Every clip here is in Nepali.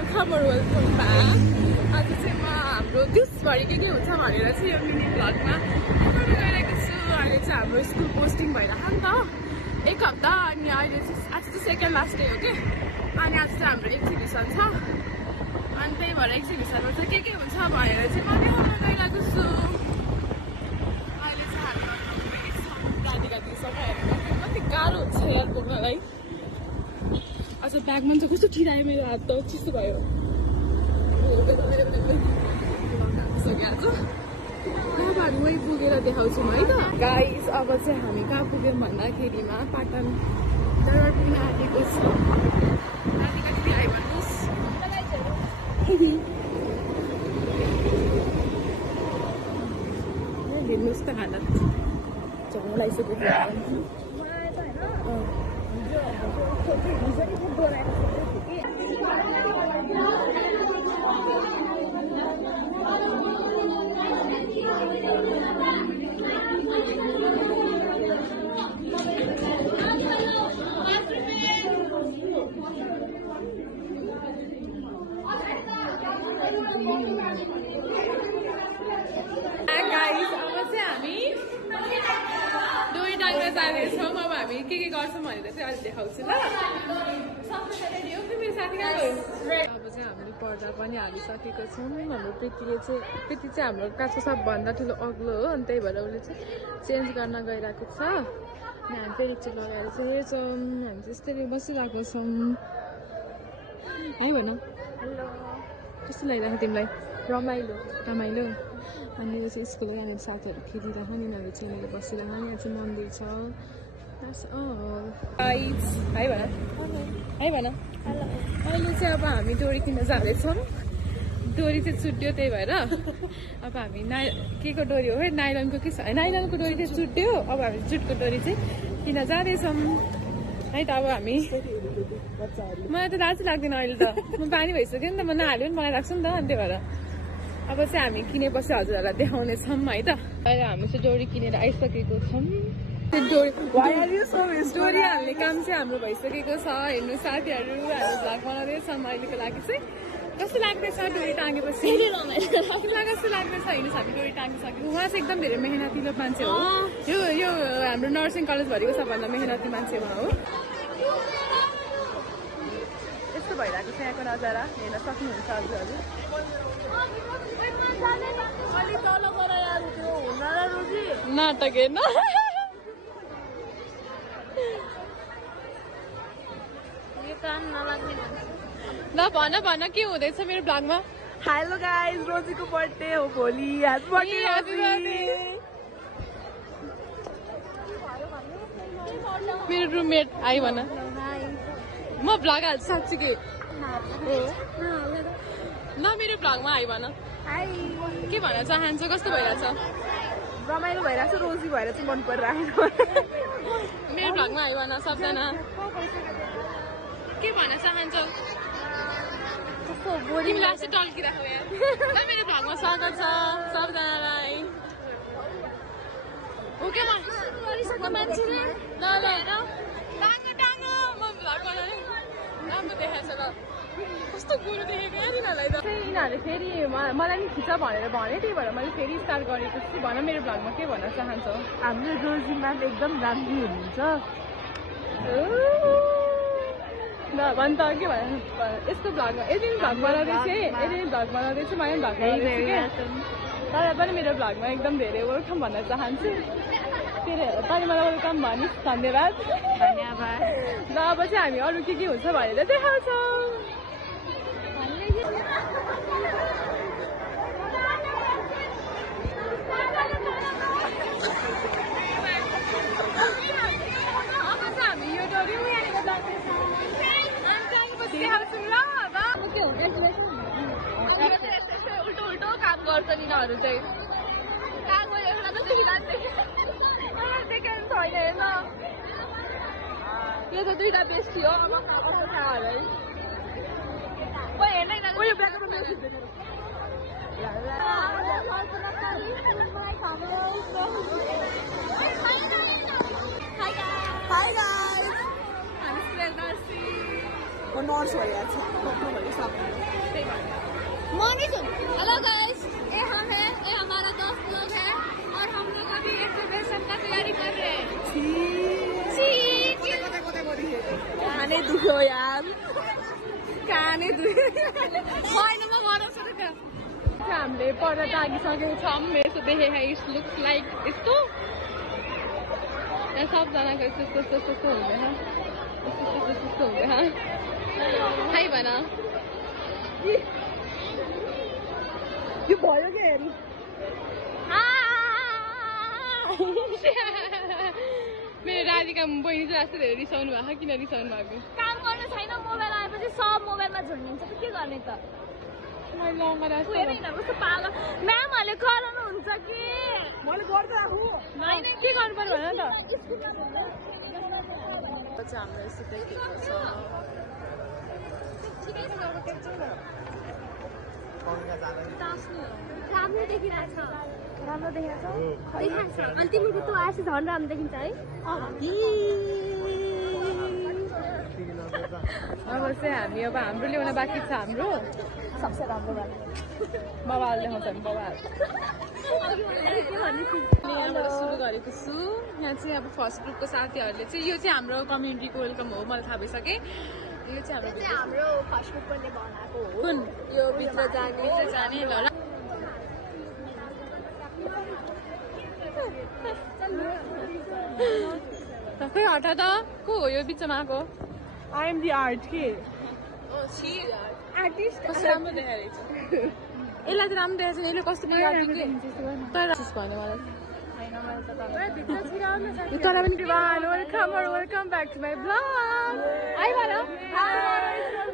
Welcome back. आज चाहिँ म हाम्रो दिसभरि के हुन्छ भनेर चाहिँ यो मिनी भ्लगमा गइरहेको छु। अहिले चाहिँ हाम्रो स्कुल पोस्टिङ भइरहेको नि त एक हप्ता, अनि अहिले चाहिँ आज चाहिँ सेकेन्ड लास्ट डे हो कि, अनि आज चाहिँ हाम्रो एक्जिबिसन छ, अनि त्यही भएर एक्जिबिसनमा चाहिँ के हुन्छ भनेर चाहिँ म देखाउन गइरहेको छु। अहिले चाहिँ हाम्रो गाडीका दिइसक्यो, कति गाह्रो हुन्छ यार पुग्नलाई। आज ब्यागमा चाहिँ कस्तो ठिरायो मेरो हात त चिसो भयो। अब हामी वहीँ पुगेर देखाउँछौँ है त गाइस। अब चाहिँ हामी कहाँ पुग्यौँ भन्दाखेरिमा पाटन दरबार पुग्न आँटेको छु। कति आयो भन्नुहोस्। हेर्नुहोस् त हालत झगडा लगाइसकेको थियो। जानेछौँ। अब हामी के गर्छौँ भनेर चाहिँ अहिले देखाउँछु ल। अब चाहिँ हामीले पर्दा पनि हालिसकेको छौँ। हाम्रो प्रीतिले चाहिँ हाम्रो क्लासको सबभन्दा ठुलो अग्लो हो, अनि त्यही भएर उसले चाहिँ चेन्ज गर्न गइरहेको छ। अनि हामी फेरि चाहिँ लगाएर चाहिँ हेर्छौँ। हामी चाहिँ यस्तै बसिरहेको छौँ है भन। कस्तो लागिरहेको तिमीलाई? रमाइलो रमाइलो। अनि यो चाहिँ स्कुल जाने साथीहरू खेलिरहेको नि, उनीहरू चाहिँ यहाँनिर बसिरहेको। यहाँ चाहिँ मन्दिर छ है भन है भन। अहिले चाहिँ अब हामी डोरी किन्न जाँदैछौँ। डोरी चाहिँ चुट्यो, त्यही भएर अब हामी के को डोरी हो नाइलनको कि नाइलनको डोरी चाहिँ चुट्यो। अब हामी जुटको डोरी चाहिँ किन्न जाँदैछौँ है त। अब हामी मलाई त लाज लाग्दैन अहिले त, म बानी भइसक्यो नि त, म नहाल्यो नि मलाई लाग्छ नि त, अनि त्यही भएर अब चाहिँ हामी किनेपछि हजुरहरूलाई देखाउनेछौँ है त। अहिले हामी चाहिँ डोरी किनेर आइसकेको छौँ। डोरी हाल्ने काम चाहिँ हाम्रो भइसकेको छ। हेर्नु साथीहरू, हामी भ्लग बनाउँदैछौँ अहिलेको लागि चाहिँ। कस्तो लाग्दैछ डोरी टाँगेपछि? कस्तो लाग्दैछ? हेर्नुहोस् हामी डोरी टाँगिसक्यो। उहाँ चाहिँ एकदम धेरै मेहनतिलो मान्छे हो। यो हाम्रो नर्सिङ कलेजभरिको सबभन्दा मेहनती मान्छे उहाँ हो। यस्तो भइरहेको छ यहाँको नजारा, हेर्न सक्नुहुन्छ हजुरहरू। नाटक हेर्न ल भन भन के हुँदैछ मेरो ब्लगमा? हेलो गाइस, रोजीको बर्थडे हो भोलि। मेरो रुममेट आइ भन। म भ्लग हाल्छु साँच्चीकै ल, मेरो भ्लगमा आइ भन। के भन्न चाहन्छ? कस्तो भइरहेछ? रमाइलो भइरहेछ। रोजी भएर चाहिँ मन परिरहेको। मेरो भ्लगमा आइ भन सबजना। के भन्न चाहन्छौ? तिमीलाई चाहिँ टल्किरहेको यार। ल मेरो भ्लगमा स्वागत छ सबजनालाई। ओके मान्छेले ल ल टाङ्गो टाङ्गो म भ्लग बनाउने राम्रो देखाएको छ ल। कस्तो गुरु देखेको यार यिनीहरूलाई त। यिनीहरूले फेरि मलाई नि खिच भनेर भने, त्यही भएर मैले फेरि स्टार्ट गरेको छु। भन मेरो भ्लगमा के भन्न चाहन्छौ? हाम्रो रोजी म्याम एकदम राम्रो हुनुहुन्छ। ल भन् त के भन। यस्तो भ्लगमा यदि भ्लग बनाउँदैछु मैले भ्लग बनाउँदैछु क्या। तर पनि मेरो भ्लगमा एकदम धेरै वेलकम भन्न चाहन्छु। फेरि तैँले मलाई वेलकम भनिस्, धन्यवाद। ल अब चाहिँ हामी अरू के हुन्छ भनेर देखाउँछौँ। हामी यो डोरी यहाँनिर देखाउँछौँ ल। उल्टो उल्टो काम गर्छ यिनीहरू चाहिँ। छैन हेर्न, यो त दुईटा बेस्टी हो। नर्स भइरहेको छ। जाने होइन म गराउँछु त क्या हामीले पर्दा टागिसकेको छौँ यसो देखेको इट्स लुक्स लाइक यस्तो यहाँ सबजनाको यस्तो हुँदैन हुँदैन हाई भन यो भयो कि हेर्नु मेरो राधिका बहिनी चाहिँ जस्तो धेरै रिसाउनु भएको किन रिसाउनु भएको काम गर्नु छैन मोबाइल आएपछि सब मोबाइलमा झुन्डिन्छ त के गर्ने त कस्तो पागल म्यामहरूले कराउनुहुन्छ कि मैले गर्दै आफू होइन के गर्नु पर्यो भन त हाम्रो यस्तो देखिएको छ राम्रो देखिरहेछ राम्रो देखिरहेछ अनि तिमीको त्यो आएपछि झन् राम्रो देखिन्छ है अब चाहिँ हामी अब हाम्रो ल्याउन बाँकी छ हाम्रो सबसे राम्रो बबाल देखाउँछ नि बबाल सुरु गरेको छु यहाँ चाहिँ अब फर्स्ट ग्रुपको साथीहरूले चाहिँ यो चाहिँ हाम्रो कम्युनिटीको वेलकम हो मलाई थाहा भइसके यो चाहिँ हाम्रो फर्स्ट ग्रुपले बनाएको हो कुन यो भित्र जाने ल खै हटा त को हो यो बिचमा आएको आई एम दि आर्ट के आर्टिस्ट कस्तो राम्रो देखाइरहेछ यसलाई त राम्रो देखाएको छ यसले कस्तो तर भन्यो मलाई तर पनि welcome back to my blog आइ भन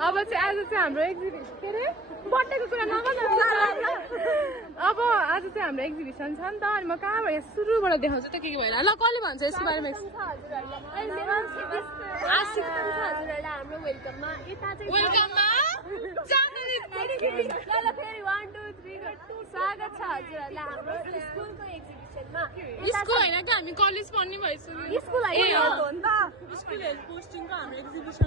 अब चाहिँ आज चाहिँ हाम्रो एक्जिबिसन के अरे बर्थडेको कुरा नगर्नु अब आज चाहिँ हाम्रो एक्जिबिसन छ नि त अनि म कहाँबाट सुरुबाट देखाउँछु त के भएर ल कसले भन्छ यसको बारेमा वेलकममा स्वागत छ हजुरहरूलाई हाम्रो स्कुलको एक्जिबिसनमा स्कुल होइन कि हामी कलेज पढ्ने भइसक्यो स्कुल स्कुल हेल्थ पोस्टिङको हाम्रो एक्जिबिसन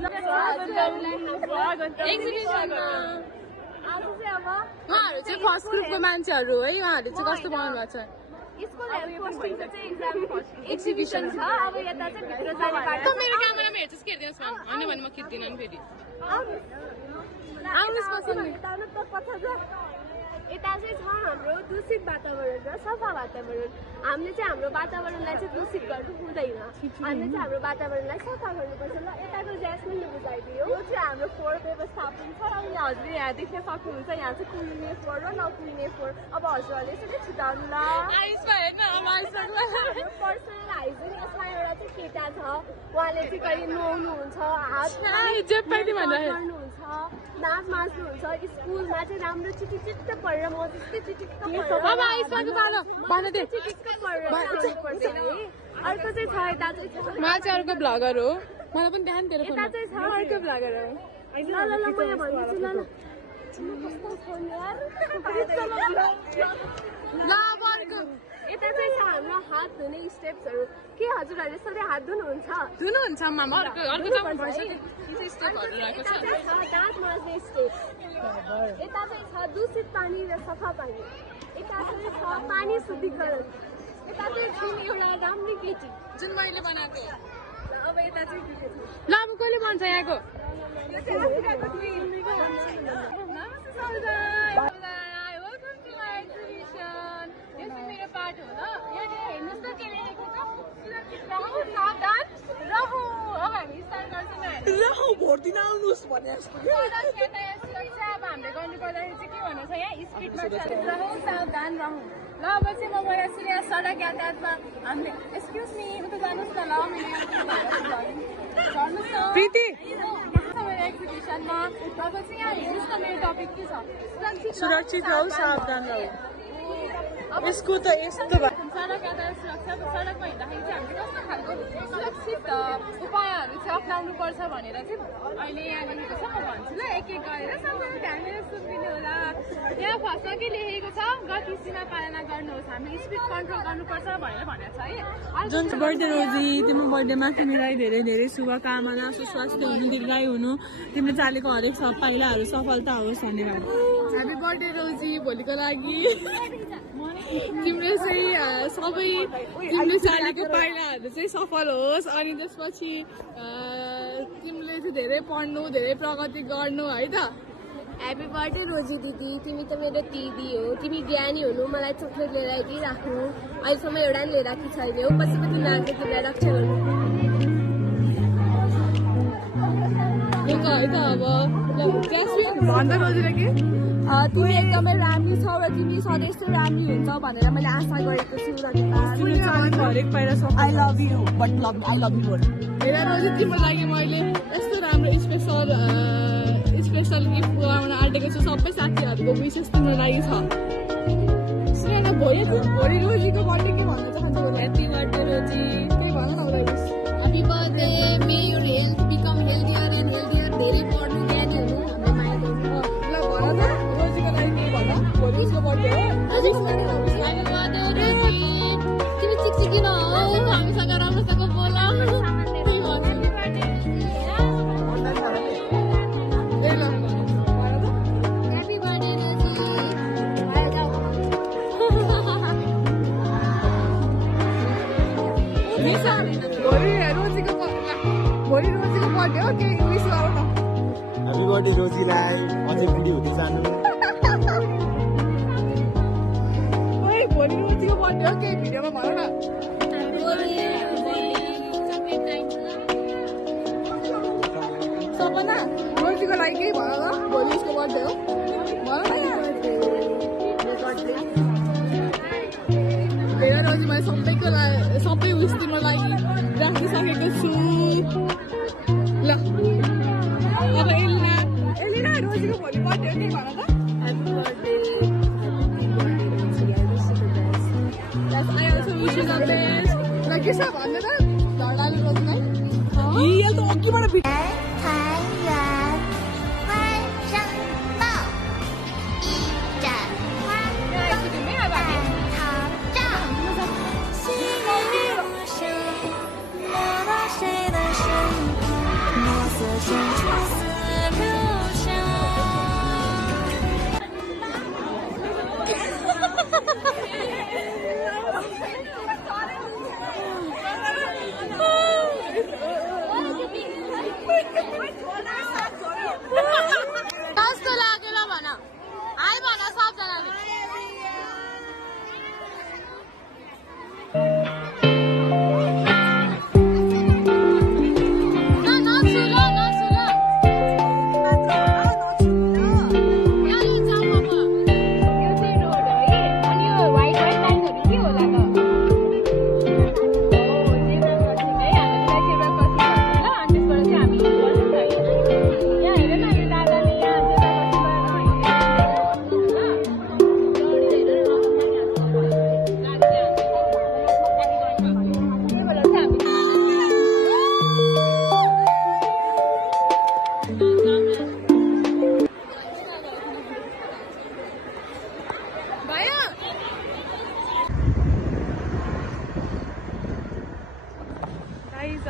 एक्जिबिसनमा आज चाहिँ अब उहाँहरू चाहिँ फर्स्ट ग्रुपको मान्छेहरू है उहाँहरू चाहिँ कस्तो बनाउनु भएको छ स्कुल हेल्थ पोस्टिङको चाहिँ एक्जिबिसन छ अब यता चाहिँ भित्र जाने बाटो त मेरो क्यामेरामा हेर्छस् के हेरिदिनुहोस् होइन भने म खिच्दिनँ नि फेरि आउनुहोस् पछाडि यता चाहिँ छ हाम्रो दूषित वातावरण र सफा वातावरण हामीले चाहिँ हाम्रो वातावरणलाई चाहिँ दूषित गर्नु हुँदैन हामीले चाहिँ हाम्रो वातावरणलाई सफा गर्नुपर्छ ल यताको ज्यास्मिनले बुझाइदियो यो चाहिँ हाम्रो फोहोर व्यवस्थापन छ र हजुरले यहाँ देख्न सक्नुहुन्छ यहाँ चाहिँ कुहिने फोहोर र नकुहिने फोहोर अब हजुरहरूले यसरी छिटाउनु ल पर्सनल हाइजिन यसमा एउटा चाहिँ केटा छ उहाँले चाहिँ कहिले नुहाउनुहुन्छ हात गर्नुहुन्छ दाँत मास्नुहुन्छ स्कुलमा चाहिँ राम्रो चिटिक्क परेर म जस्तै चिटिक्क परेर अर्को चाहिँ छ यता चाहिँ अर्को भ्लगर हो मलाई पनि ध्यान दिएर यता चाहिँ छ अर्को भ्लगर हो ल ल ल म यहाँ भन्दैछु ल यता चाहिँ छ हाम्रो हात धुने स्टेप्सहरू के हजुरहरूले सधैँ हात धुनुहुन्छ दाँत माझ्ने स्टेप यता चाहिँ छ दूषित पानी र सफा पानी यता चाहिँ छ पानी शुद्धिकरण यता चाहिँ छ एउटा राम्री केटी जुन मैले बनाएको अब यता चाहिँ ल अब कसले भन्छ यहाँको मेरो पार्ट हो ल यहाँ हेर्नुहोस् त के लेखेको छ रहु सावधान रहु अब हामी स्टार्ट गर्छौँ रहु भोट दिन आउनुहोस् भने यातायात सुरक्षा अब हामीले गर्नुपर्दाखेरि चाहिँ के भन्नु छ यहाँ स्पिडमा रहु सावधान रहु ल अब चाहिँ म गइरहेको छु यहाँ सडक यातायातमा हामीले एक्सक्युज मी उता जानुहोस् न ल झर्नुहोस् न प्रीति मेरो एक्जिबिसनमा अब चाहिँ यहाँ हेर्नुहोस् न मेरो टपिक के छ सुरक्षित रहु सावधान रहु यसको त यस्तो सडक यातायात सुरक्षा सडकमा हिँड्दाखेरि चाहिँ हामीले कस्तो खालको सुरक्षित उपायहरू चाहिँ अप्नाउनु पर्छ भनेर चाहिँ अहिले यहाँ लेखेको छ म भन्छु ल एक एक गरेर सबैले ध्यान दिएर सुनिदिनु होला यहाँ फर्स्टमा के लेखेको छ गति सीमा पालना गर्नुहोस् हामीले स्पिड कन्ट्रोल गर्नुपर्छ भनेर भनेको छ है जुन बर्थडे रोजी तिम्रो बर्थडेमा तिमीलाई धेरै धेरै शुभकामना सुस्वास्थ्य हुनु दीर्घायु हुनु तिमीले चालेको हरेक सब पाइलाहरू सफलता होस् धन्यवाद ह्यापी बर्थडे रोजी भोलिको लागि तिम्रो चाहिँ सबै तिमीले चालेको पाइलाहरू चाहिँ सफल होस् अनि त्यसपछि तिमीले तिमीले चाहिँ धेरै पढ्नु धेरै प्रगति गर्नु है त ह्याप्पी बर्थडे रोजी दिदी तिमी त मेरो दिदी हो तिमी ज्ञानी हुनु मलाई चोक्लेट लिएर आइदिइराख्नु अहिलेसम्म एउटा नि लिएर आएको छैन हो पछि पछि नानीले तिमीलाई रक्षा गर्नु है त अब भन्दा रोजीले के तिमी एकदमै राम्री छौ र तिमी सधैँ यस्तो राम्री हुन्छ भनेर मैले आशा गरेको छु I love you but I love you more हेर रोजी तिम्रो लागि मैले यस्तो राम्रो स्पेसल गिफ्ट पुऱ्याउन आँटेको छु सबै साथीहरूको विशेष तिम्रो लागि छ भोलि रोजीको बर्थडे के भन्न चाहन्छु ह्याप्पी बर्थडे रोजी त्यही भन न उसलाई happy birthday may your health become healthier and healthier धेरै पढ्नु ज्ञानी हुनु हामीले माया गर्नु ल भन त रोजीको लागि के भन भोलि उसको बर्थडे हो तिमी चिकचिकिन हौ हामीसँग राम्रोसँग बोल भोलि रोजीको बर्थडे हो केही विश गर न ह्याप्पी बर्थडे रोजीलाई अझै भिडियो हुँदै जानु भोलि रोजीको बर्थडे हो केही भिडियोमा भन न सपना रोजीको लागि केही भन न भोलि उसको बर्थडे हो भन न हेर रोजी मैले सबैको लागि सबै उस तिम्रो लागि राखिसकेको छु ल अब एलिना रोजीको भोलि बर्थडे हो केही भन त I also wish you the best. Like you said, भन्दै त झर्डाले रोज्नै यो त अघिबाट कस्तो लाग्यो ल भन हाई भन सबजनाले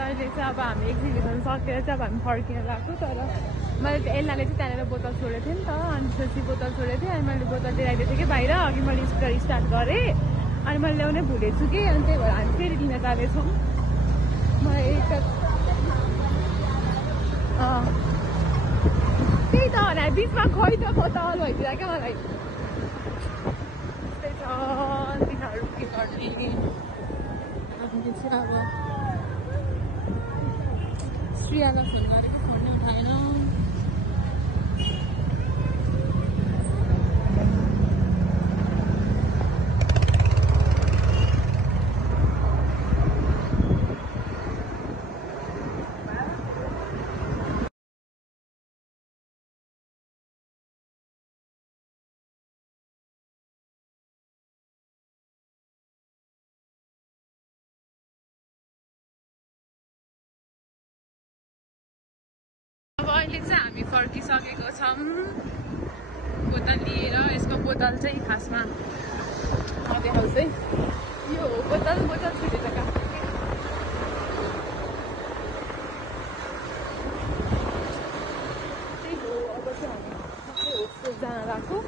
अहिले चाहिँ अब हामी एक्जिबिसन सकेर चाहिँ अब हामी फर्किन लाग्छौँ तर मैले त एल्लाले चाहिँ त्यहाँनिर बोतल छोडेको थिएँ नि त अनि त्यसपछि बोतल छोडेको थिएँ अनि मैले बोतल ल्याइदिएको थिएँ कि बाहिर अघि मैले स्कुटर स्टार्ट गरेँ अनि मैले ल्याउनै भुलेछु कि अनि त्यही भएर हामी फेरि लिन जाँदैछौँ मलाई त्यही त होला बिचमा खोइ त बोतल भइदिएर क्या मलाई त्यस्तै छ तिनीहरू के गर्ने हामीले चाहिँ अब श्रेयालाई फोन गरेको फोन उठाएन अहिले चाहिँ हामी फर्किसकेको छौँ बोतल लिएर यसको बोतल चाहिँ खासमा देखाउँछ है यो हो बोतल छुटेछ कहाँ त्यही हो अब चाहिँ हामी सबै होस्टेल जान लाग्छौँ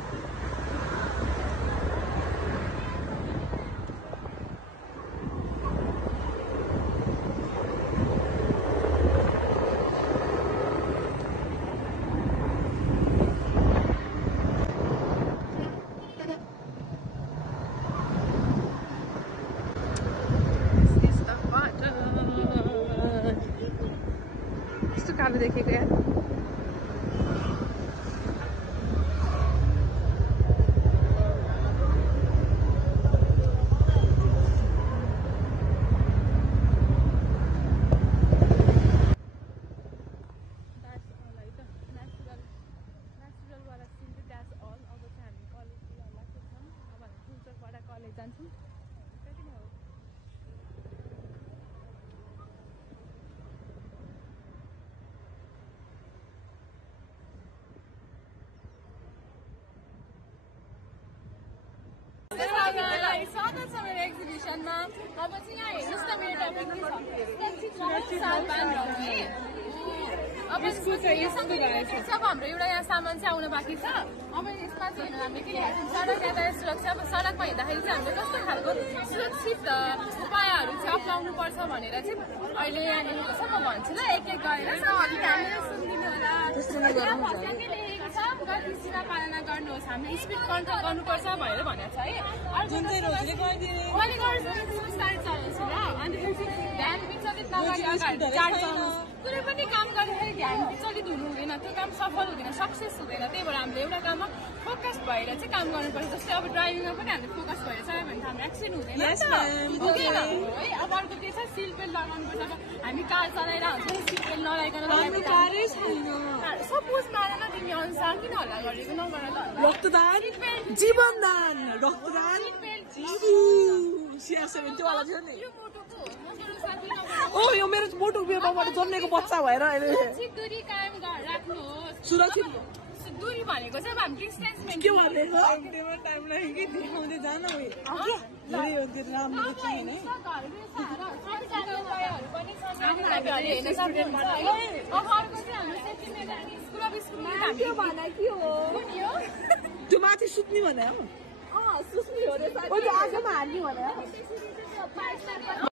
देखेको यार कलेज जान्छौँ स्वागत छ मेरो एक्जिबिसनमा अब चाहिँ यहाँ हेर्नुहोस् न मेरो टपिक अब अब हाम्रो एउटा यहाँ सामान चाहिँ आउनु बाँकी छ अब यसमा चाहिँ हेर्नु हामीले के हेर्छौँ सडक यातायात सुरक्षा अब सडकमा हिँड्दाखेरि चाहिँ हामीले कस्तो खालको सुरक्षित उपायहरू चाहिँ अप्नाउनु पर्छ भनेर चाहिँ अहिले यहाँ लेखेको छ म भन्छु ल एक एक गरेर सुनिदिनु होला लेखेको छ गति सीमा पालना गर्नुहोस् हामीले स्पिड कन्ट्रोल गर्नुपर्छ भनेर भनेको छ है ध्यान विचलित कुनै पनि काम गर्दाखेरि ध्यान विचलित हुनु हुँदैन त्यो काम सफल हुँदैन सक्सेस हुँदैन त्यही भएर हामीले एउटा काममा फोकस भएर चाहिँ काम गर्नुपर्छ जस्तै अब ड्राइभिङमा पनि हामीले फोकस भएर चलायो भने त हाम्रो एक्सिडेन्ट हुँदैन है अब अर्को के छ सिट बेल्ट लगाउनुपर्छ अब हामी कार चलाएर हुन्छ सिट बेल्ट नलाइकन सपोज मार न तिमी अनुसार किन हल्ला गरेको नगर त रक्तदान जीवनदान रक्तदान CR70 वाला थियो नि ओ यो मेरो मोटो उयोबाट जन्मेको बच्चा भएर अहिले दूरी कायम राख्नुहोस् सुरक्षित दूरी भनेको चाहिँ हामी डिस्टेन्स मेन्टेन के भनेको अन्त्यमा टाइम लाग्यो कि देखाउँदै जान उयो धेरै हो त्यो राम्रो चाहिँ हैन हेर्न सक्नुहुन्छ है अब अर्को चाहिँ हाम्रो सेफ्टी मेजर स्कुल हामी भन्दा के हो त्यो माथि सुत्ने भने हो सुस्मी हो रे आगोमा हाल्ने भने